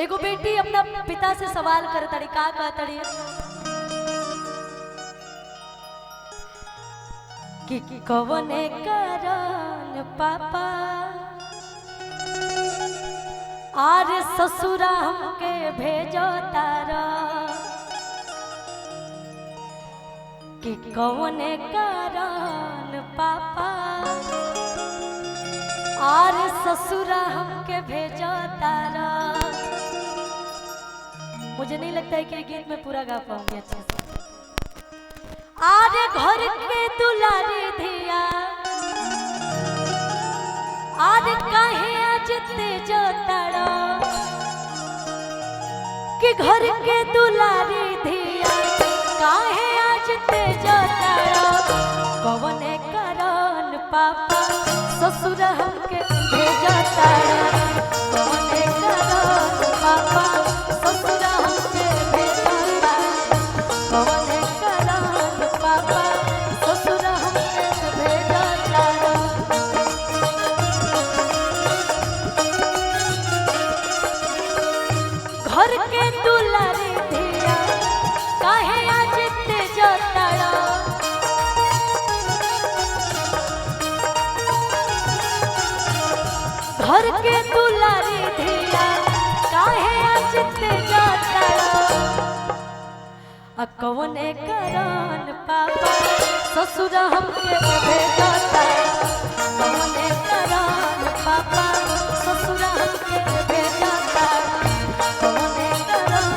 एगो बेटी अपना पिता से सवाल कर तड़ी का तड़ी कि कवने कारण पापा आर ससुरा हमके भेजो तारा कि कवने कारण पापा आर ससुरा हमके भेजो तारा। मुझे नहीं लगता है कि गीत में पूरा गा पाऊंगी अच्छे से। आरे घर के दुलारी धिया आरे काहे आज तेज तारा कि घर के दुलारी धिया काहे आज तेज तारा कवने कारण पापा ससुर हमके भेज तारा कवने कारण पापा ससुर हमके भेज तारा कवने कारण पापा ससुर हमके भेज तारा। घर के दुलारी धिया काहे आज तेज तारा घर के दुलारी धिया काहे आज तेज तारा कवने कारण पापा ससुर हमके भेज तारा कवने कारण पापा ससुर हमके भेज तारा कवने कारण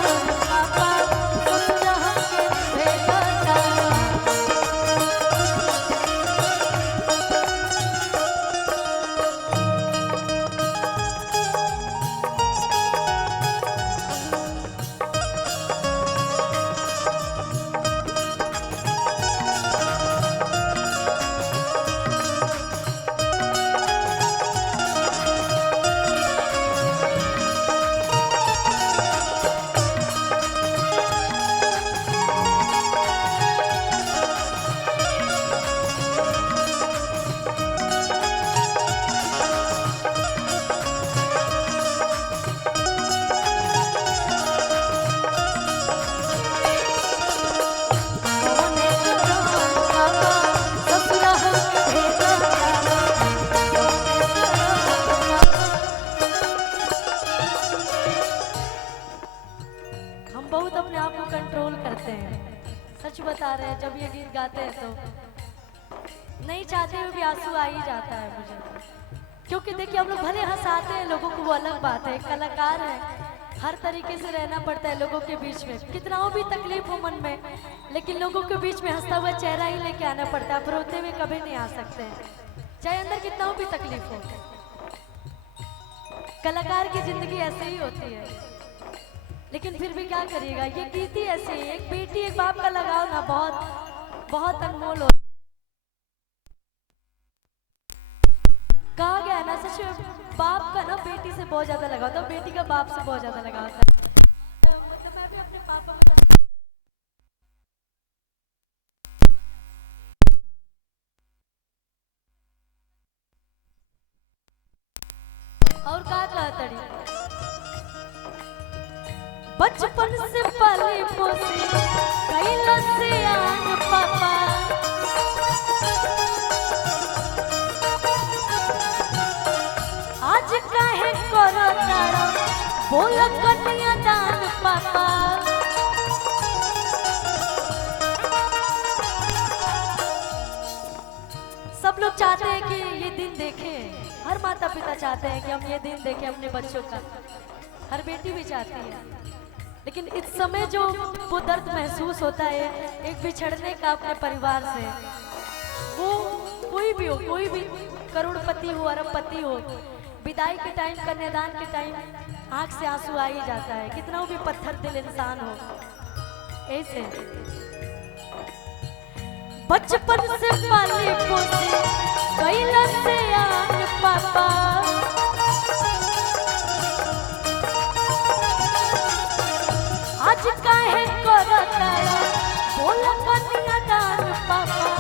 पापा ससुर हमके भेज तारा। बहुत अपने आप को कंट्रोल करते हैं, सच बता रहे हैं। जब ये गीत गाते हैं तो नहीं चाहते हुए भी आंसू आ ही जाता है मुझे, क्योंकि देखिए हम लोग भले हंसाते हैं लोगों को, वो अलग बात है, कलाकार है, हर तरीके से रहना पड़ता है लोगों के बीच में, कितना भी तकलीफ हो मन में, लेकिन लोगों के बीच में हंसता हुआ चेहरा ही लेके आना पड़ता है। आप रोते हुए कभी नहीं आ सकते हैं, चाहे अंदर कितना भी तकलीफ हो। कलाकार की जिंदगी ऐसे ही होती है, लेकिन फिर भी क्या करिएगा, ये गीत ही ऐसे ही। एक बेटी एक बाप का लगाव ना बहुत बहुत अनमोल हो। कहा गया ना सच में, बाप का ना बेटी से बहुत ज्यादा लगाव था, बेटी का बाप से बहुत ज्यादा लगाव था। मतलब मैं भी अपने पापा और कहा तड़ी बचपन से पाली पोसी कैला से आन पापा आज काहे करो तारा बोल कन्या दान पापा। सब लोग चाहते हैं कि ये दिन देखें, हर माता पिता चाहते हैं कि हम ये दिन देखें अपने बच्चों का, हर बेटी भी चाहती है, लेकिन इस समय जो वो दर्द महसूस होता है एक बिछड़ने का अपने परिवार से, वो कोई भी हो, कोई भी करोड़पति हो अरबपति हो, विदाई के टाइम कन्यादान के टाइम आंख से आंसू आ ही जाता है, कितना भी पत्थर दिल इंसान हो। ऐसे बचपन से पाले पोसे कैला से आन पापा आज काहे करो तारा बोल कन्या दान पापा।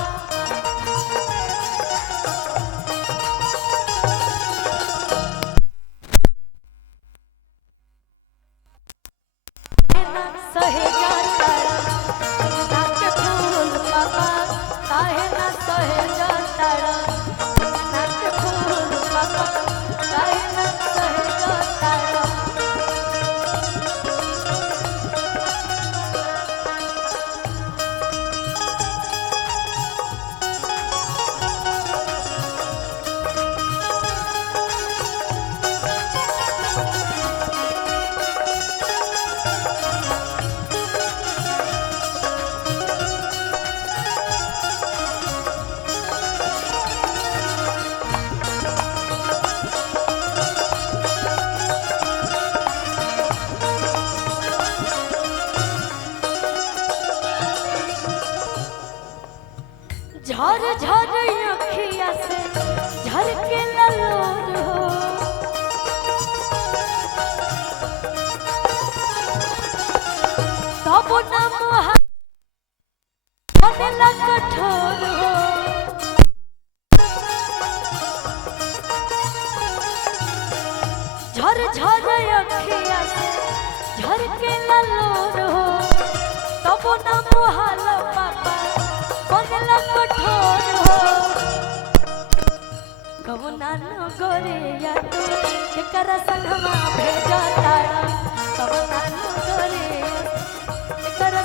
झर अखिया से झर के ललोर हो तब न मोहा बनेला कठोर हो झर झर अखिया से झर के ललोर हो तब न मोहाल पापा बनेला कठोर हो कबुना न गोरे या तू एकरा संगमा भेजा तारा कबुना न गोरे एकरा